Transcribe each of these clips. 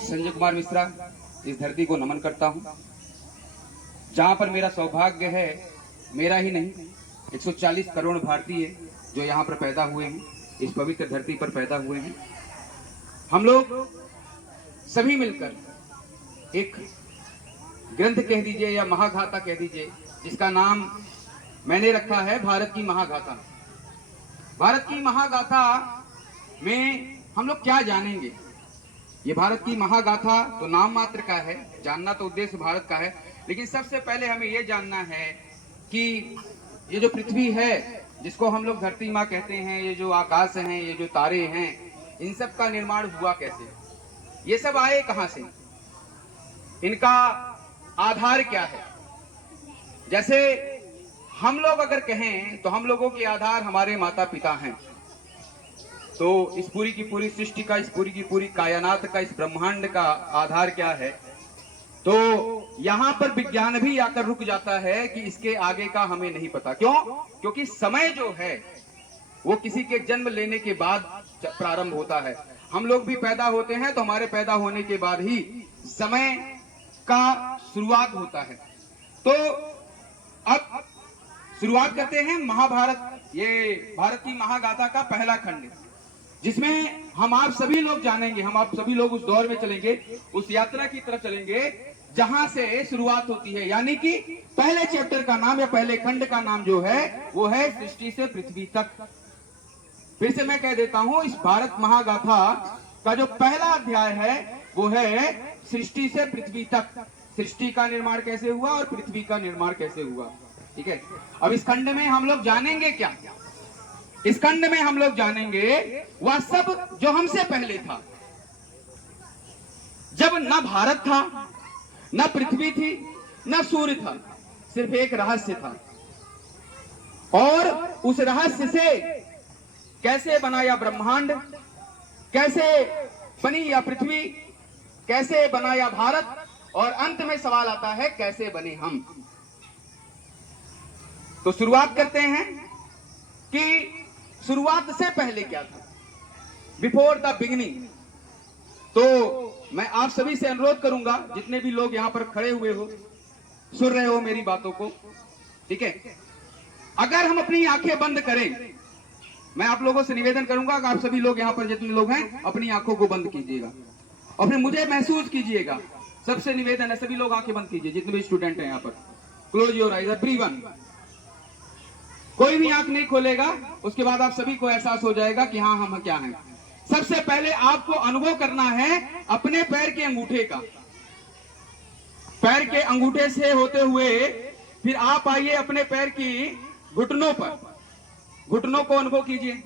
संजय कुमार मिश्रा इस धरती को नमन करता हूँ, जहाँ पर मेरा सौभाग्य है, मेरा ही नहीं 140 करोड़ भारतीय जो यहाँ पर पैदा हुए हैं, इस पवित्र धरती पर पैदा हुए हैं। हम लोग सभी मिलकर एक ग्रंथ कह दीजिए या महागाथा कह दीजिए, जिसका नाम मैंने रखा है भारत की महागाथा। भारत की महागाथा में हम लोग क्या जानेंगे? ये भारत की महागाथा तो नाम मात्र का है, जानना तो उद्देश्य भारत का है, लेकिन सबसे पहले हमें ये जानना है कि ये जो पृथ्वी है, जिसको हम लोग धरती माँ कहते हैं, ये जो आकाश हैं, ये जो तारे हैं, इन सब का निर्माण हुआ कैसे? ये सब आए कहाँ से? इनका आधार क्या है? जैसे हम लोग अगर कहें तो हम लोगों के आधार हमारे माता पिता हैं। तो इस पूरी की पूरी सृष्टि का, इस पूरी की पूरी कायनात का, इस ब्रह्मांड का आधार क्या है? तो यहाँ पर विज्ञान भी आकर रुक जाता है कि इसके आगे का हमें नहीं पता। क्यों? क्योंकि समय जो है वो किसी के जन्म लेने के बाद प्रारंभ होता है। हम लोग भी पैदा होते हैं तो हमारे पैदा होने के बाद ही समय का शुरुआत होता है। तो अब शुरुआत करते हैं महाभारत, ये भारत की महागाथा का पहला खंड, जिसमें हम आप सभी लोग जानेंगे, हम आप सभी लोग उस दौर में चलेंगे, उस यात्रा की तरफ चलेंगे जहां से शुरुआत होती है। यानी कि पहले चैप्टर का नाम या पहले खंड का नाम जो है वो है सृष्टि से पृथ्वी तक। फिर से मैं कह देता हूं, इस भारत महागाथा का जो पहला अध्याय है वो है सृष्टि से पृथ्वी तक। सृष्टि का निर्माण कैसे हुआ और पृथ्वी का निर्माण कैसे हुआ, ठीक है। अब इस खंड में हम लोग जानेंगे क्या? इस खंड में हम लोग जानेंगे वह सब जो हमसे पहले था, जब न भारत था, न पृथ्वी थी, न सूर्य था, सिर्फ एक रहस्य था। और उस रहस्य से कैसे बना यह ब्रह्मांड, कैसे बनी यह पृथ्वी, कैसे बना यह भारत, और अंत में सवाल आता है कैसे बने हम। तो शुरुआत करते हैं कि शुरुआत से पहले क्या था, बिफोर द बिगिनिंग। तो मैं आप सभी से अनुरोध करूंगा, जितने भी लोग यहाँ पर खड़े हुए हो, सुन रहे हो मेरी बातों को, ठीक है, अगर हम अपनी आंखें बंद करें, मैं आप लोगों से निवेदन करूंगा कि आप सभी लोग यहाँ पर जितने लोग हैं अपनी आंखों को बंद कीजिएगा और फिर मुझे महसूस कीजिएगा। सबसे निवेदन है, सभी लोग आंखें बंद कीजिए, जितने भी स्टूडेंट हैं यहाँ पर। Close your eyes everyone. कोई भी आंख नहीं खोलेगा, उसके बाद आप सभी को एहसास हो जाएगा कि हाँ हम क्या हैं। सबसे पहले आपको अनुभव करना है अपने पैर के अंगूठे का। पैर के अंगूठे से होते हुए फिर आप आइए अपने पैर की घुटनों पर, घुटनों को अनुभव कीजिए।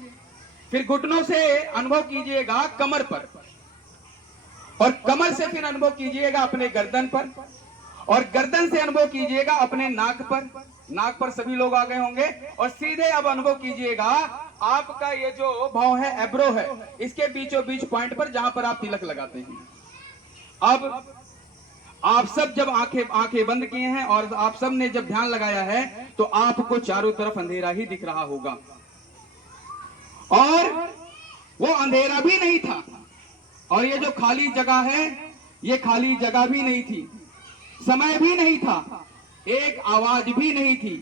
फिर घुटनों से अनुभव कीजिएगा कमर पर, और कमर से फिर अनुभव कीजिएगा अपने गर्दन पर, और गर्दन से अनुभव कीजिएगा अपने नाक पर। नाक पर सभी लोग आ गए होंगे। और सीधे अब अनुभव कीजिएगा आपका ये जो भाव है, एब्रो है, इसके बीचों बीच पॉइंट पर जहां पर आप तिलक लगाते हैं। अब आप सब जब आंखें बंद किए हैं और आप सब ने जब ध्यान लगाया है तो आपको चारों तरफ अंधेरा ही दिख रहा होगा। और वो अंधेरा भी नहीं था, और ये जो खाली जगह है ये खाली जगह भी नहीं थी, समय भी नहीं था, एक आवाज भी नहीं थी,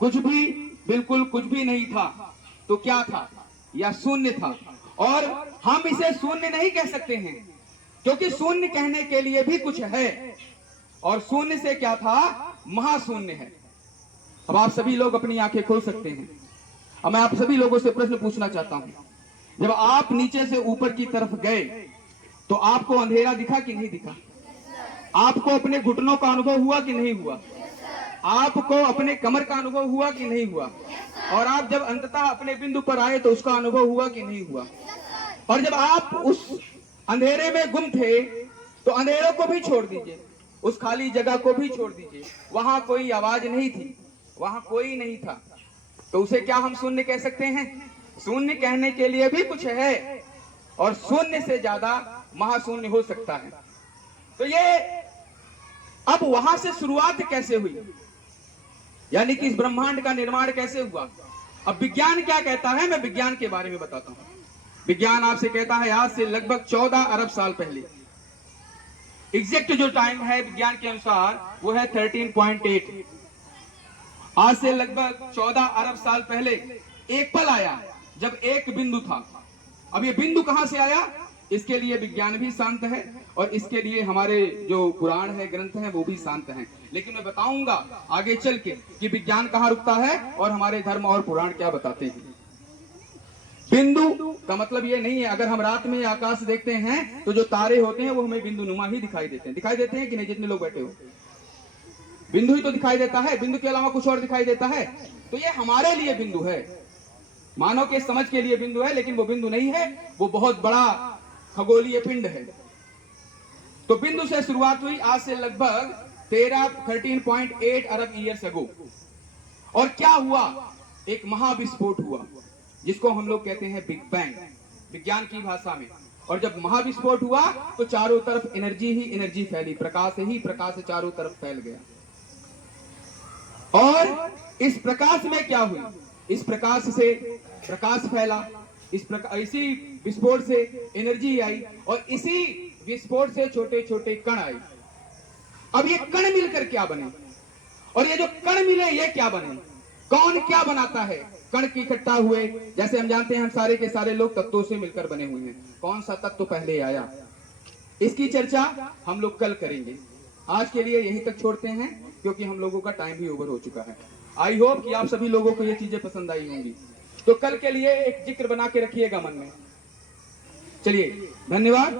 कुछ भी, बिल्कुल कुछ भी नहीं था। तो क्या था? यह शून्य था। और हम इसे शून्य नहीं कह सकते हैं, क्योंकि शून्य कहने के लिए भी कुछ है, और शून्य से क्या था? महाशून्य है। अब आप सभी लोग अपनी आंखें खोल सकते हैं। अब मैं आप सभी लोगों से प्रश्न पूछना चाहता हूं, जब आप नीचे से ऊपर की तरफ गए तो आपको अंधेरा दिखा कि नहीं दिखा? आपको अपने घुटनों का अनुभव हुआ कि नहीं हुआ? आपको अपने कमर का अनुभव हुआ कि नहीं हुआ? और आप जब अंततः अपने बिंदु पर आए तो उसका अनुभव हुआ कि नहीं हुआ? और जब आप उस अंधेरे में गुम थे तो अंधेरों को भी छोड़ दीजिए, उस खाली जगह को भी छोड़ दीजिए, वहां कोई आवाज नहीं थी, वहां कोई नहीं था। तो उसे क्या हम शून्य कह सकते हैं? शून्य कहने के लिए भी कुछ है, और शून्य से ज्यादा महाशून्य हो सकता है। तो ये अब वहां से शुरुआत कैसे हुई, यानी कि इस ब्रह्मांड का निर्माण कैसे हुआ? अब विज्ञान क्या कहता है, मैं विज्ञान के बारे में बताता हूं। विज्ञान आपसे कहता है आज से लगभग 14 अरब साल पहले एग्जैक्ट जो टाइम है विज्ञान के अनुसार वो है 13.8। आज से लगभग 14 अरब साल पहले एक पल आया जब एक बिंदु था। अब ये बिंदु कहां से आया, इसके लिए विज्ञान भी शांत है और इसके लिए हमारे जो पुराण है, ग्रंथ हैं, वो भी शांत हैं। लेकिन मैं बताऊंगा आगे चल के कि विज्ञान कहां रुकता है और हमारे धर्म और पुराण क्या बताते हैं। बिंदु का मतलब ये नहीं है, अगर हम रात में आकाश देखते हैं तो जो तारे होते हैं वो हमें बिंदु नुमा ही दिखाई देते हैं। दिखाई देते हैं कि नहीं? जितने लोग बैठे हो, बिंदु ही तो दिखाई देता है, बिंदु के अलावा कुछ और दिखाई देता है? तो ये हमारे लिए बिंदु है, मानव के समझ के लिए बिंदु है, लेकिन वो बिंदु नहीं है, वो बहुत बड़ा खगोलीय पिंड है। तो बिंदु से शुरुआत हुई आज से लगभग 13.8 अरब ईयर्स अगो। और क्या हुआ? एक महाविस्फोट हुआ जिसको हम लोग कहते हैं बिग बैंग विज्ञान की भाषा में। और जब महाविस्फोट हुआ तो चारों तरफ एनर्जी ही एनर्जी फैली, प्रकाश ही प्रकाश चारों तरफ फैल गया। और इस प्रकाश में क्या हुआ? इस प्रकाश से प्रकाश फैला, इसी विस्फोट से एनर्जी आई और इसी विस्फोट से छोटे छोटे कण आए। अब ये कण मिलकर क्या बने? और ये जो कण मिले ये क्या बने? कौन क्या बनाता है? कण की इकट्ठा हुए। जैसे हम जानते हैं हम सारे के सारे लोग तत्वों से मिलकर बने हुए हैं। कौन सा तत्व पहले आया, इसकी चर्चा हम लोग कल करेंगे। आज के लिए यहीं तक छोड़ते हैं क्योंकि हम लोगों का टाइम भी ओवर हो चुका है। आई होप कि आप सभी लोगों को ये चीजें पसंद आई होंगी। तो कल के लिए एक जिक्र बना के रखिएगा मन में। चलिए, धन्यवाद।